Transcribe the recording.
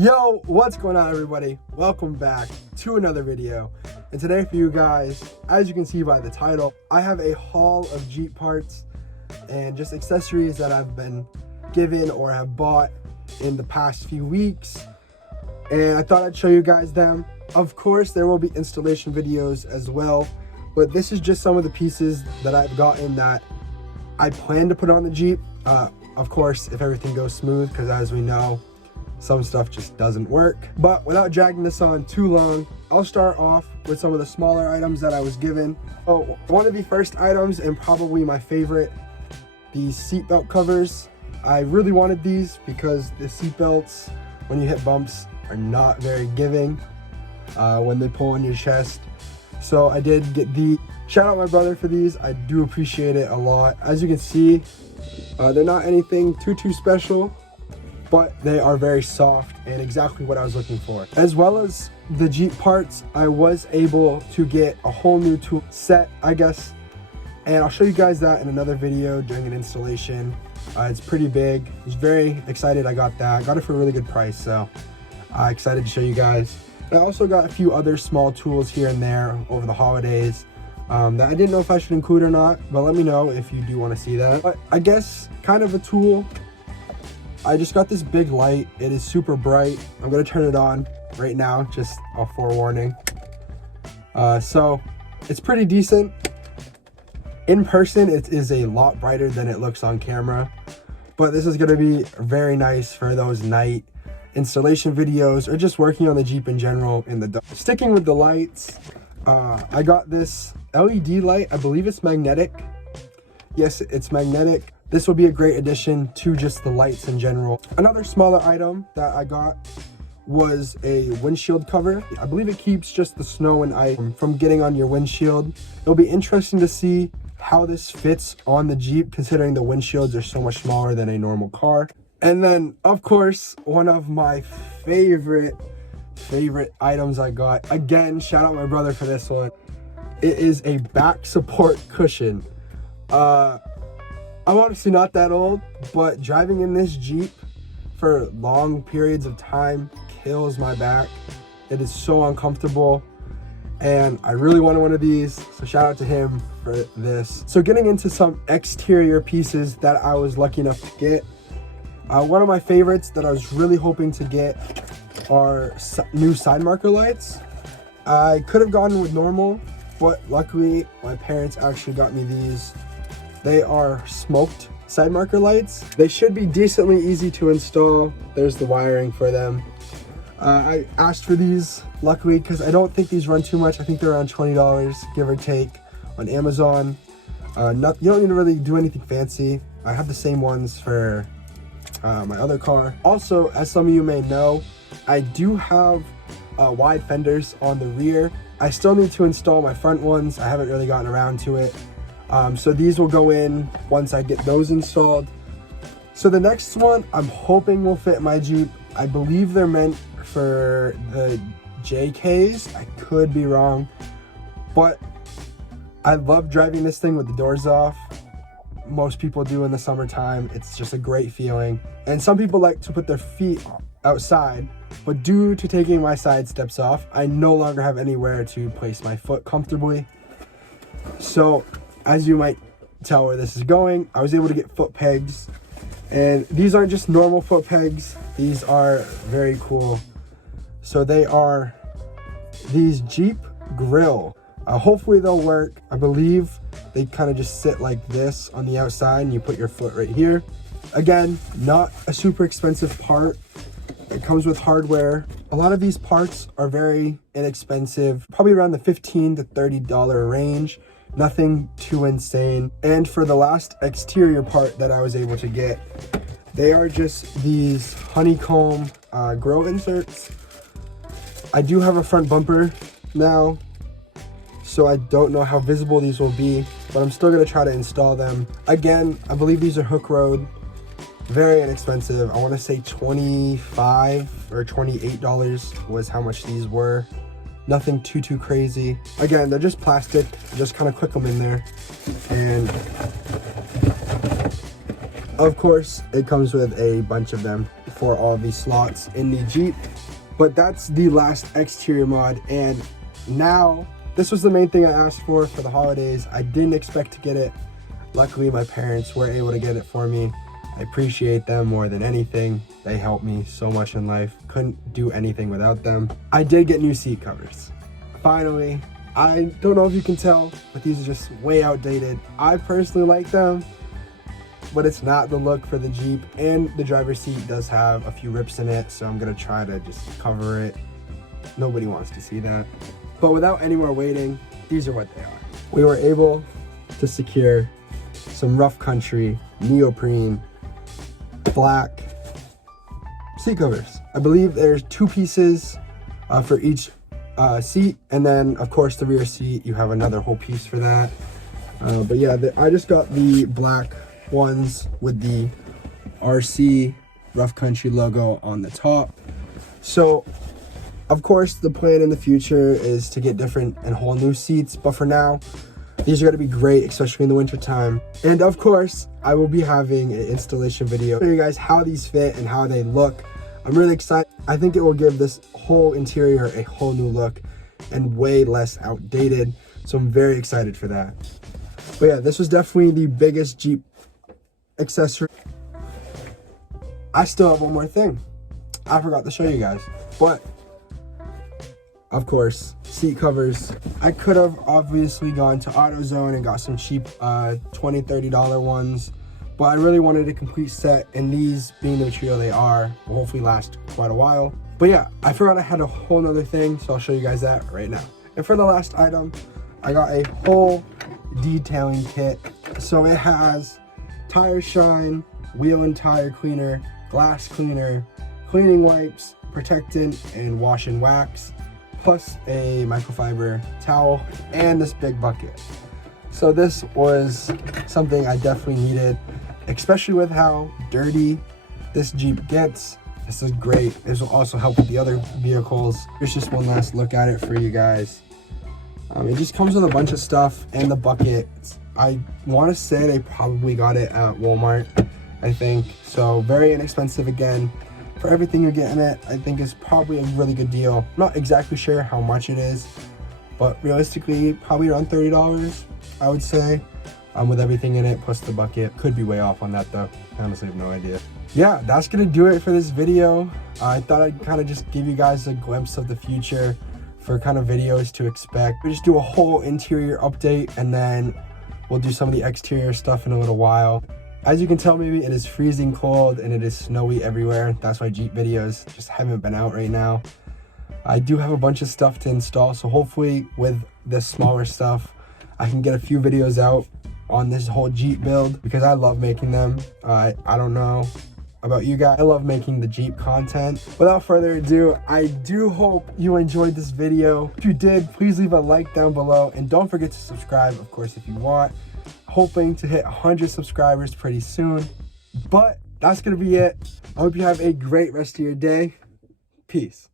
Yo, what's going on, everybody? Welcome back to another video. And today for you guys, as you can see by the title, I have a haul of Jeep parts and just accessories that I've been given or have bought in the past few weeks. And I thought I'd show you guys them. Of course, there will be installation videos as well, but this is just some of the pieces that I've gotten that I plan to put on the Jeep. Of course, if everything goes smooth, because as we know, some stuff just doesn't work. But without dragging this on too long, I'll start off with some of the smaller items that I was given. Oh, one of the first items, and probably my favorite, these seatbelt covers. I really wanted these because the seatbelts, when you hit bumps, are not very giving when they pull on your chest. So I did get the, shout out my brother for these. I do appreciate it a lot. As you can see, they're not anything too special, but they are very soft and exactly what I was looking for. As well as the Jeep parts, I was able to get a whole new tool set, I guess, and I'll show you guys that in another video during an installation. It's pretty big. I was very excited I got that. I got it for a really good price, so excited to show you guys. I also got a few other small tools here and there over the holidays that I didn't know if I should include or not, but let me know if you do want to see that. But I guess kind of a tool, I just got this big light. It is super bright. I'm gonna turn it on right now, just a forewarning. So it's pretty decent. In person, it is a lot brighter than it looks on camera, but this is gonna be very nice for those night installation videos or just working on the Jeep in general in the dark. Sticking with the lights, I got this LED light. I believe it's magnetic. Yes, it's magnetic. This will be a great addition to just the lights in general. Another smaller item that I got was a windshield cover. I believe it keeps just the snow and ice from getting on your windshield. It'll be interesting to see how this fits on the Jeep, considering the windshields are so much smaller than a normal car. And then, of course, one of my favorite items I got. Again, shout out my brother for this one. It is a back support cushion. I'm honestly not that old, but driving in this Jeep for long periods of time kills my back. It is so uncomfortable, and I really wanted one of these, so shout out to him for this. So getting into some exterior pieces that I was lucky enough to get. One of my favorites that I was really hoping to get are new side marker lights. I could have gone with normal, but luckily my parents actually got me these. They are smoked side marker lights. They should be decently easy to install. There's the wiring for them. I asked for these, luckily, because I don't think these run too much. I think they're around $20, give or take, on Amazon. You don't need to really do anything fancy. I have the same ones for my other car. Also, as some of you may know, I do have wide fenders on the rear. I still need to install my front ones. I haven't really gotten around to it. So these will go in once I get those installed. So the next one I'm hoping will fit my Jeep. I believe they're meant for the JKs. I could be wrong, but I love driving this thing with the doors off. Most people do in the summertime. It's just a great feeling. And some people like to put their feet outside, but due to taking my side steps off, I no longer have anywhere to place my foot comfortably. So as you might tell where this is going, I was able to get foot pegs, and these aren't just normal foot pegs. These are very cool. So they are these Jeep grill. Hopefully they'll work. I believe they kind of just sit like this on the outside, and you put your foot right here. Again, not a super expensive part. It comes with hardware. A lot of these parts are very inexpensive, probably around the $15 to $30 range. Nothing too insane. And for the last exterior part that I was able to get, they are just these honeycomb grill inserts. I do have a front bumper now, so I don't know how visible these will be, but I'm still gonna try to install them. Again, I believe these are hook road. Very inexpensive. I want to say $25 or $28 was how much these were. Nothing too crazy. Again, they're just plastic. Just kind of click them in there, and Of course, it comes with a bunch of them. for all of these slots in the Jeep. But that's the last exterior mod, and now this was the main thing I asked for the holidays. I didn't expect to get it. Luckily, my parents were able to get it for me. I appreciate them more than anything. They helped me so much in life. Couldn't do anything without them. I did get new seat covers. Finally, I don't know if you can tell, but these are just way outdated. I personally like them, but it's not the look for the Jeep, and the driver's seat does have a few rips in it, so I'm gonna try to just cover it. Nobody wants to see that. But without any more waiting, these are what they are. We were able to secure some rough country neoprene black seat covers. I believe there's 2 pieces for each seat, and then of course the rear seat, you have another whole piece for that. But yeah, I just got the black ones with the RC rough country logo on the top. So of course the plan in the future is to get different and whole new seats, but for now these are going to be great, especially in the winter time. And of course I will be having an installation video show you guys how these fit and how they look. I'm really excited. I think it will give this whole interior a whole new look and way less outdated, so I'm very excited for that. But yeah, this was definitely the biggest Jeep accessory. I still have one more thing I forgot to show you guys, but of course, seat covers. I could have obviously gone to AutoZone and got some cheap $20, $30 ones, but I really wanted a complete set, and these, being the material they are, will hopefully last quite a while. But yeah, I forgot I had a whole nother thing, so I'll show you guys that right now. And for the last item, I got a whole detailing kit. So it has tire shine, wheel and tire cleaner, glass cleaner, cleaning wipes, protectant, and wash and wax, plus a microfiber towel and this big bucket. So this was something I definitely needed, especially with how dirty this Jeep gets. This is great. This will also help with the other vehicles. Here's just one last look at it for you guys. It just comes with a bunch of stuff, and the bucket, I want to say they probably got it at Walmart, I think. So very inexpensive again. For everything you're getting it, I think is probably a really good deal. I'm not exactly sure how much it is, but realistically, probably around $30, I would say, with everything in it, plus the bucket. Could be way off on that though. I honestly have no idea. Yeah, that's gonna do it for this video. I thought I'd kind of just give you guys a glimpse of the future for kind of videos to expect. We just do a whole interior update, and then we'll do some of the exterior stuff in a little while. As you can tell, maybe it is freezing cold and it is snowy everywhere. That's why Jeep videos just haven't been out right now. I do have a bunch of stuff to install, so hopefully with this smaller stuff, I can get a few videos out on this whole Jeep build, because I love making them. I don't know about you guys, I love making the Jeep content. Without further ado, I do hope you enjoyed this video. If you did, please leave a like down below, and don't forget to subscribe, of course, if you want. Hoping to hit 100 subscribers pretty soon. But that's gonna be it. I hope you have a great rest of your day. Peace.